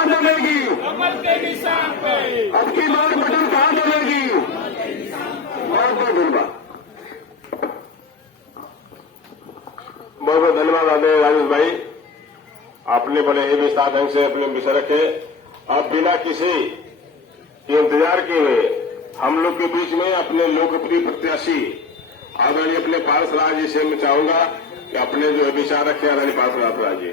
कहाँ जलेगी? कमल के निशान पे। अब की बार बटन कहाँ जलेगी? बहुत बहुत धन्यवाद। बहुत बहुत धन्यवाद आदरणीय राजेश भाई, आपने बड़े ही विस्तार ढंग से अपने विषय रखे। अब बिना किसी इंतजार किए हुए हम लोग के बीच में अपने लोकप्रिय प्रत्याशी आदरणीय अपने पार्थ राज जी से मैं चाहूंगा कि अपने जो विचार रखे आदरणीय पार्थ राज जी।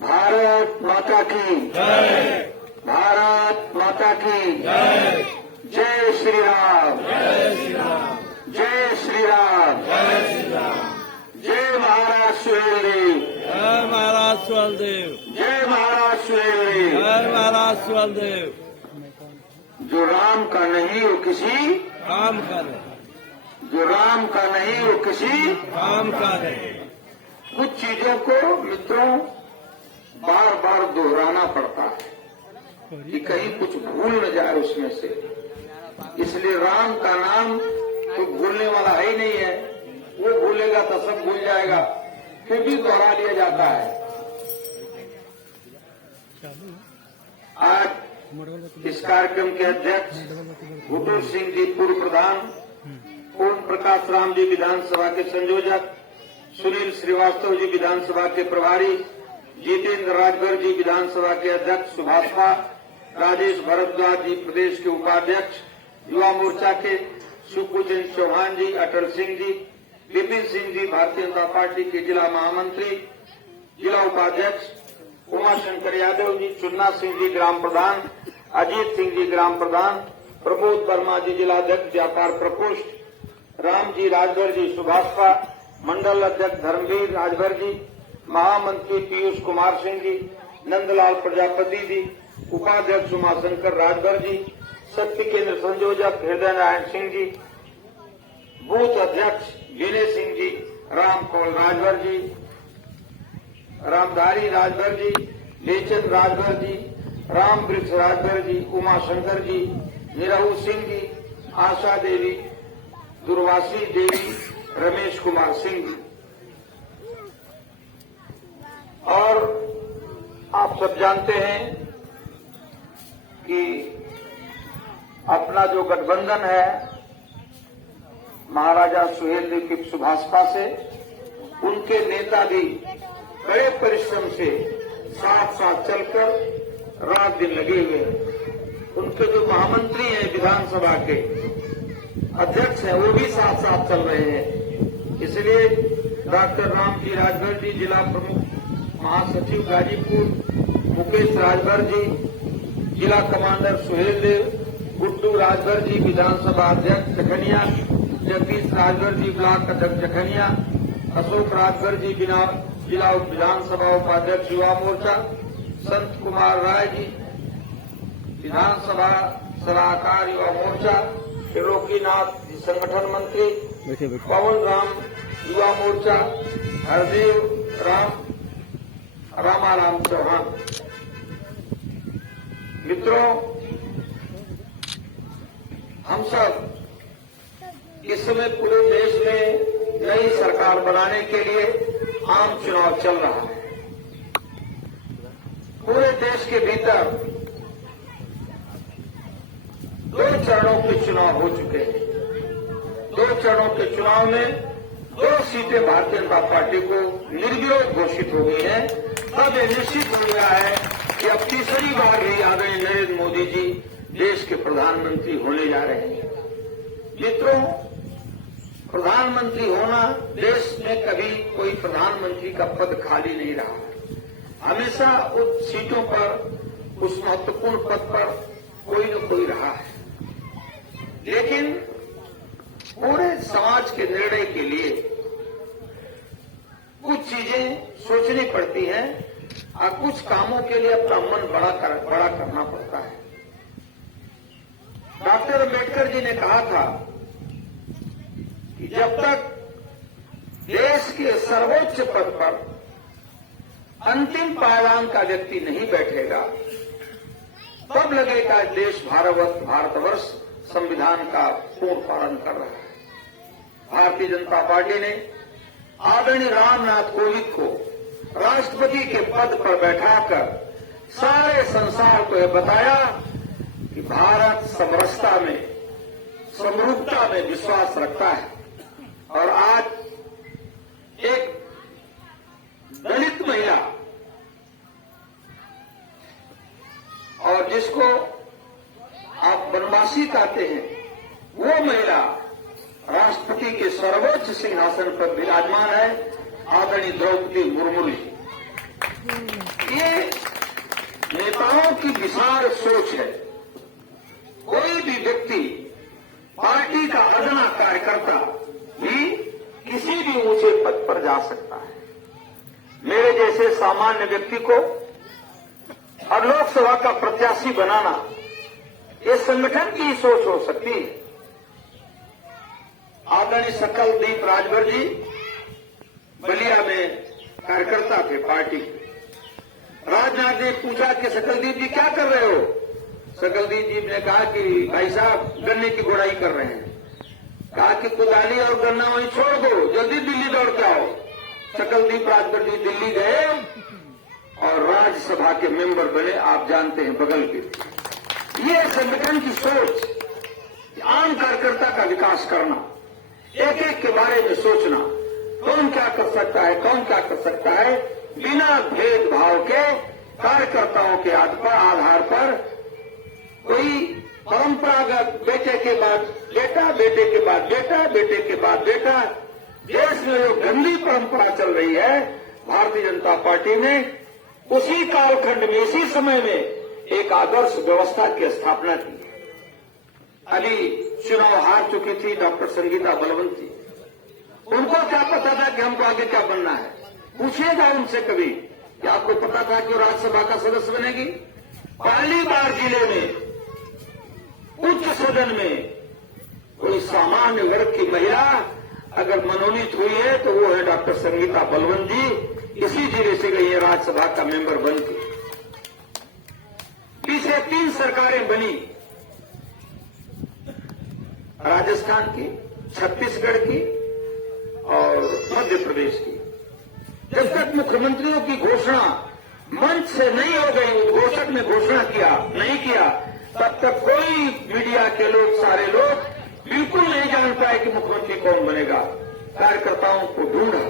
भारत माता की जय। भारत माता की जय। जय श्री राम। जय श्री राम। जय श्री राम। जय श्री राम। जय महाराज सुहेलदेव। जय महाराज सुहेलदेव। जय महाराज सुहेलदेव। जय महाराज सुहेलदेव। जो राम का नहीं वो किसी काम करे। जो राम का नहीं वो किसी काम करे। कुछ चीजों को मित्रों बार बार दोहराना पड़ता है कि कहीं कुछ भूल न जाए उसमें से। इसलिए राम का नाम तो भूलने वाला है ही नहीं है, वो भूलेगा तो सब भूल जाएगा, फिर भी दोहरा लिया जाता है। आज इस कार्यक्रम के अध्यक्ष भूपेश सिंह जी पूर्व प्रधान, ओम प्रकाश राम जी विधानसभा के संयोजक, सुनील श्रीवास्तव जी विधानसभा के प्रभारी, जितेंद्र राजभर जी विधानसभा के अध्यक्ष सुभाषपा, राजेश भारद्वाज जी प्रदेश के उपाध्यक्ष, युवा मोर्चा के सुखचंद चौहान जी, अटल सिंह जी, विपिन सिंह जी भारतीय जनता पार्टी के जिला महामंत्री, जिला उपाध्यक्ष, उमाशंकर यादव जी, चुन्ना सिंह जी ग्राम प्रधान, अजीत सिंह जी ग्राम प्रधान, प्रमोद वर्मा जी जिलाध्यक्ष व्यापार प्रकोष्ठ, राम जी राजभर जी सुभाषपा, मंडल अध्यक्ष धर्मवीर राजभर जी, महामंत्री पीयूष कुमार सिंह जी, नंदलाल प्रजापति जी, उपाध्यक्ष उमाशंकर राजभर जी, शक्ति केंद्र संयोजक हृदय नारायण सिंह जी, बूथ अध्यक्ष विनय सिंह जी, रामकौल राजभर जी, रामधारी राजभर जी, लेचन राजभर जी, राम वृक्ष राजभर जी, उमाशंकर जी, निरहू सिंह जी, आशा देवी, दुर्वासी देवी, रमेश कुमार सिंह जी। और आप सब जानते हैं कि अपना जो गठबंधन है महाराजा सुहेलदेव की सुभाषपा से, उनके नेता भी बड़े परिश्रम से साथ साथ चलकर रात दिन लगे हुए हैं। उनके जो महामंत्री हैं विधानसभा के अध्यक्ष हैं वो भी साथ साथ चल रहे हैं। इसलिए डॉक्टर राम जी राजभर जी जिला प्रमुख महासचिव गाजीपुर, मुकेश राजभर जी जिला कमांडर सुहेलदेव, गुड्डू राजभर जी विधानसभा अध्यक्ष जखनिया, जगदीश राजभर जी ब्लॉक अध्यक्ष जखनिया, अशोक राजभर जी जिला विधानसभा उपाध्यक्ष युवा मोर्चा, संत कुमार राय जी विधानसभा सलाहकार युवा मोर्चा, त्रिलोकीनाथ संगठन मंत्री, पवन राम युवा मोर्चा, हरदेव रामाराम चौहान। मित्रों, हम सब इस समय पूरे देश में नई सरकार बनाने के लिए आम चुनाव चल रहा है। पूरे देश के भीतर 2 चरणों के चुनाव हो चुके हैं। 2 चरणों के चुनाव में 2 सीटें भारतीय जनता पार्टी को निर्विरोध घोषित हो गई हैं। तब यह निश्चित हो गया है कि अब तीसरी बार भी आदरणीय नरेंद्र मोदी जी देश के प्रधानमंत्री होने जा रहे हैं। मित्रों, प्रधानमंत्री होना, देश में कभी कोई प्रधानमंत्री का पद खाली नहीं रहा। हमेशा उन सीटों पर, उस महत्वपूर्ण पद पर कोई न कोई रहा है। लेकिन पूरे समाज के निर्णय के लिए कुछ चीजें सोचनी पड़ती हैं और कुछ कामों के लिए अपना मन बड़ा करना पड़ता है। डॉक्टर अम्बेडकर जी ने कहा था कि जब तक देश के सर्वोच्च पद पर अंतिम पायदान का व्यक्ति नहीं बैठेगा, तब लगेगा देश भारतवर्ष संविधान का पूर्ण पालन कर रहा है। भारतीय जनता पार्टी ने आदरणीय रामनाथ कोविंद को राष्ट्रपति के पद पर बैठाकर सारे संसार को यह बताया कि भारत समरसता में, समरूपता में विश्वास रखता है। और आज एक दलित महिला और जिसको आप बनवासी कहते हैं, वो महिला राष्ट्रपति के सर्वोच्च सिंहासन पर विराजमान है, आदरणीय द्रौपदी मुर्मू जी। ये नेताओं की विशाल सोच है। कोई भी व्यक्ति, पार्टी का अदना कार्यकर्ता भी किसी भी ऊंचे पद पर जा सकता है। मेरे जैसे सामान्य व्यक्ति को और लोकसभा का प्रत्याशी बनाना, ये संगठन की सोच हो सकती है। आदरणीय सकलदीप राजभर जी बलिया में कार्यकर्ता थे पार्टी। राजनाथ ने पूछा कि सकलदीप जी क्या कर रहे हो? सकलदीप जी ने कहा कि भाई साहब गन्ने की गुड़ाई कर रहे हैं। कहा कि कुदाली और गन्ना वहीं छोड़ दो, जल्दी दिल्ली दौड़ के आओ। सकलदीप राजभर जी दिल्ली गए और राज्यसभा के मेंबर बने। आप जानते हैं बगल के। ये संगठन की सोच, आम कार्यकर्ता का विकास करना, एक एक के बारे में सोचना, कौन क्या कर सकता है, कौन क्या कर सकता है, बिना भेदभाव के कार्यकर्ताओं के आधार पर। कोई परंपरागत बेटे के बाद बेटा, बेटे के बाद बेटा, बेटे के बाद बेटा, देश में जो गंदी परंपरा चल रही है, भारतीय जनता पार्टी ने उसी कालखंड में, इसी समय में एक आदर्श व्यवस्था की स्थापना की। अभी चुनाव हार चुकी थी डॉक्टर संगीता बलवंत जी। उनको क्या पता था कि हमको आगे क्या बनना है? पूछिएगा उनसे कभी कि आपको पता था कि वो राज्यसभा का सदस्य बनेगी? पहली बार जिले में उच्च सदन में कोई सामान्य वर्ग की महिला अगर मनोनीत हुई है तो वो है डॉक्टर संगीता बलवंत जी। इसी जिले से गई है राज्यसभा का मेंबर बनकर। पीछे 3 सरकारें बनी, राजस्थान की, छत्तीसगढ़ की और मध्य प्रदेश की। जब तक मुख्यमंत्रियों की घोषणा मंच से नहीं हो गई, उद्घोषक ने घोषणा किया नहीं किया, तब तक कोई मीडिया के लोग, सारे लोग बिल्कुल नहीं जान पाए कि मुख्यमंत्री कौन बनेगा। कार्यकर्ताओं को ढूंढा,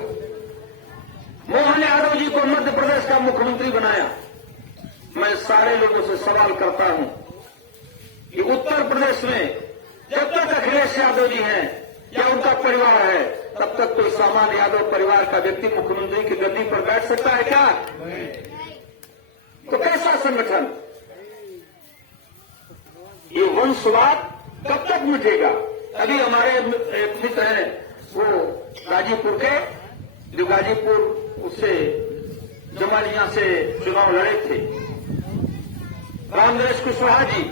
मोहन यादव जी को मध्य प्रदेश का मुख्यमंत्री बनाया। मैं सारे लोगों से सवाल करता हूं कि उत्तर प्रदेश में जब तक अखिलेश यादव जी हैं या उनका परिवार है, तब तक कोई सामान्य यादव परिवार का व्यक्ति मुख्यमंत्री की गद्दी पर बैठ सकता है क्या? तो कैसा संगठन? ये वंशवाद कब तक मिटेगा? अभी हमारे मित्र हैं वो गाजीपुर के, जो गाजीपुर उससे जमालिया से चुनाव लड़े थे, रामदेश कुशवाहा जी,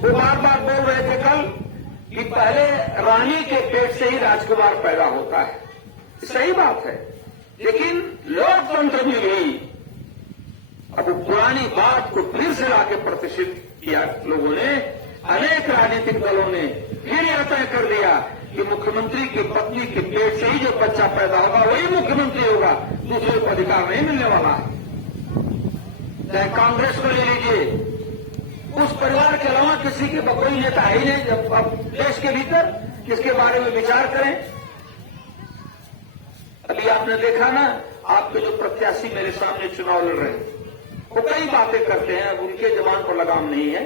वो बार बार बोल रहे थे कल कि पहले रानी के पेट से ही राजकुमार पैदा होता है। सही बात है, लेकिन लोकतंत्र में भी अब पुरानी बात को फिर से लाके प्रतिष्ठित किया लोगों ने। अनेक राजनीतिक दलों ने फिर यह तय कर दिया कि मुख्यमंत्री की पत्नी के पेट से ही जो बच्चा पैदा होगा वही मुख्यमंत्री होगा, दूसरे को अधिकार नहीं मिलने वाला है। चाहे कांग्रेस को ले लीजिए, उस परिवार के अलावा किसी के कोई नेता है ही नहीं जब अब देश के भीतर किसके बारे में विचार करें। अभी आपने देखा ना, आपके जो प्रत्याशी मेरे सामने चुनाव लड़ रहे हैं, वो कई बातें करते हैं, अब उनके जबान पर लगाम नहीं है,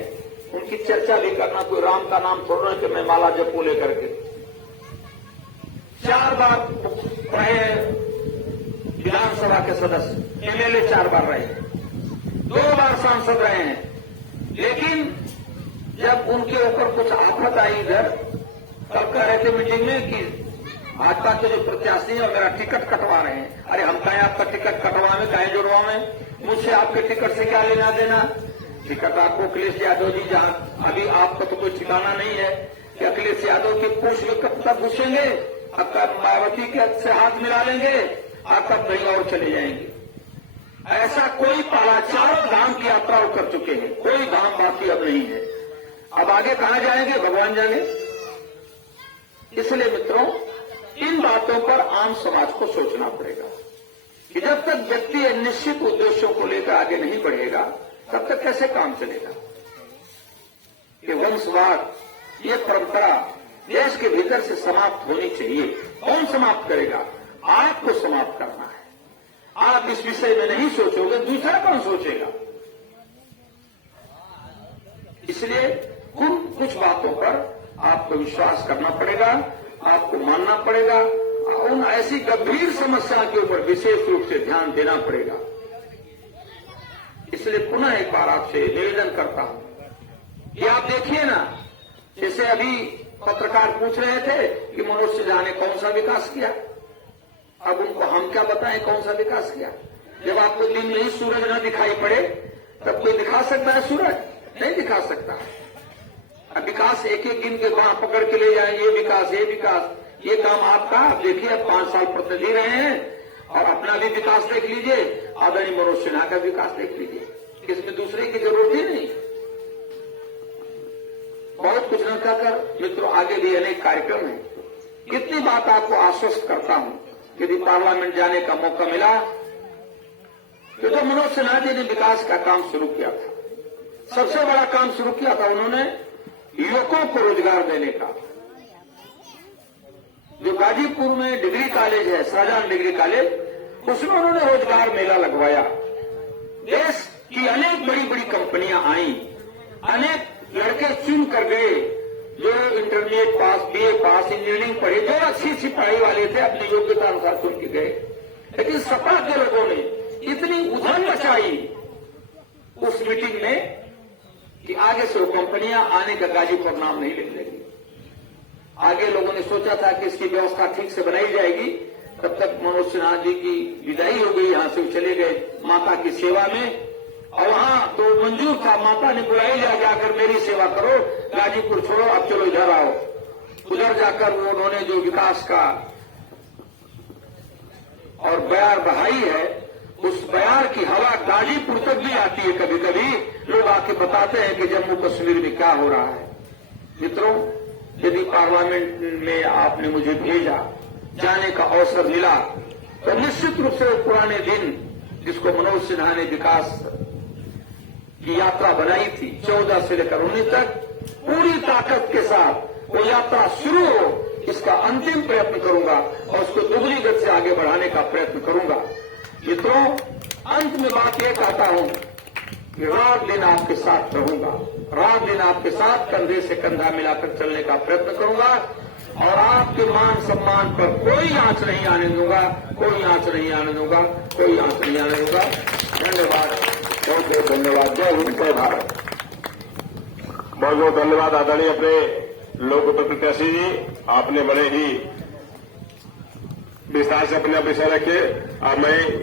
उनकी चर्चा भी करना कोई राम का नाम थोड़ा कि मैं माला जपू लेकर के। 4 बार रहे विधानसभा के सदस्य, एमएलए 4 बार रहे, 2 बार सांसद रहे हैं, लेकिन जब उनके ऊपर कुछ आफत आई इधर, तब कह रहे थे मीटिंग में कि भाजपा के जो प्रत्याशी हैं मेरा टिकट कटवा रहे हैं। अरे हम कहें आपका टिकट कटवावे, कहें जुड़वावे, मुझसे आपके टिकट से क्या लेना देना? टिकट आपको अखिलेश यादव जी, जहां अभी आपका तो कोई ठिकाना नहीं है कि अखिलेश यादव की पूछ में कब तक घुसेंगे, आपका मायावती के से हाथ मिला लेंगे, आपका कहीं और चले जाएंगे। ऐसा कोई पहला 4 धाम की यात्रा कर चुके हैं, कोई धाम बाकी अब नहीं है। अब आगे कहां जाएंगे भगवान जाने। इसलिए मित्रों, इन बातों पर आम समाज को सोचना पड़ेगा कि जब तक व्यक्ति निश्चित उद्देश्यों को लेकर आगे नहीं बढ़ेगा तब तक कैसे काम चलेगा। ये वंशवाद, ये परंपरा देश के भीतर से समाप्त होनी चाहिए। कौन समाप्त करेगा? आपको समाप्त करना है। आप इस विषय में नहीं सोचोगे, दूसरा कौन सोचेगा? इसलिए कुछ बातों पर आपको विश्वास करना पड़ेगा, आपको मानना पड़ेगा, उन ऐसी गंभीर समस्या के ऊपर विशेष रूप से ध्यान देना पड़ेगा। इसलिए पुनः एक बार आपसे निवेदन करता हूं कि आप देखिए ना, जैसे अभी पत्रकार पूछ रहे थे कि मनोज सिन्हा ने कौन सा विकास किया। अब उनको हम क्या बताएं कौन सा विकास किया? जब आपको दिन में ही सूरज न दिखाई पड़े तब कोई दिखा सकता है सूरज? नहीं दिखा सकता। अब विकास एक एक दिन के वहां पकड़ के ले जाएंगे, ये विकास, ये विकास, ये काम आपका। आप देखिए, अब 5 साल प्रतिनिधि रहे हैं और अपना भी विकास देख लीजिए, आदरणीय मनोज सिन्हा का विकास देख लीजिए, इसमें दूसरे की जरूरत ही नहीं। बहुत कुछ न कहकर मित्रों, आगे भी अनेक कार्यक्रम है। इतनी बात आपको आश्वस्त करता हूं, यदि पार्लियामेंट जाने का मौका मिला तो जब मनोज सिन्हा जी ने विकास का काम शुरू किया था, सबसे बड़ा काम शुरू किया था उन्होंने युवकों को रोजगार देने का। जो गाजीपुर में डिग्री कॉलेज है, शाहजहां डिग्री कॉलेज, उसमें उन्होंने रोजगार मेला लगवाया। देश की अनेक बड़ी बड़ी कंपनियां आई, अनेक लड़के चुन कर गए जो इंटरमीडिएट पास, बीए पास, इंजीनियरिंग पढ़े, जो अच्छी पढ़ाई वाले थे, अपनी योग्यता अनुसार चुन के गए। लेकिन सपा के लोगों ने इतनी उधन मचाई उस मीटिंग में कि आगे से वो कंपनियां आने का गाजीपुर नाम नहीं लेने लगी। आगे लोगों ने सोचा था कि इसकी व्यवस्था ठीक से बनाई जाएगी, तब तक मनोज सिन्हा जी की विदाई हो गई, यहां से वो चले गए माता की सेवा में। और वहां तो मंजूर था, माता ने बुलाई जाकर मेरी सेवा करो, गाजीपुर छोड़ो, अब चलो इधर आओ। उधर जाकर वो उन्होंने जो विकास का और बयार बहाई है, उस बयार की हवा गाजीपुर तक भी आती है। कभी कभी लोग आके बताते हैं कि जम्मू कश्मीर में क्या हो रहा है। मित्रों, यदि पार्लियामेंट में आपने मुझे भेजा, जाने का अवसर मिला, तो निश्चित रूप से वो पुराने दिन जिसको मनोज सिन्हा ने विकास की यात्रा बनाई थी 14 से लेकर 19 तक, पूरी ताकत के साथ वो यात्रा शुरू हो, इसका अंतिम प्रयत्न करूंगा और उसको दुगनी गति से आगे बढ़ाने का प्रयत्न करूंगा। मित्रों, अंत में बात यह कहता हूं कि रात दिन आपके साथ रहूंगा, रात दिन आपके साथ कंधे से कंधा मिलाकर चलने का प्रयत्न करूंगा और आपके मान सम्मान पर कोई आंच नहीं आने दूंगा, कोई आंच नहीं आने दूंगा, कोई आंच नहीं आने दूंगा। धन्यवाद, बहुत बहुत धन्यवाद। जय हिंद, जय भारत। बहुत बहुत धन्यवाद आदरणीय अपने लोकप्रिय प्रत्याशी जी, आपने बड़े ही विस्तार से अपने विषय रखे। मैं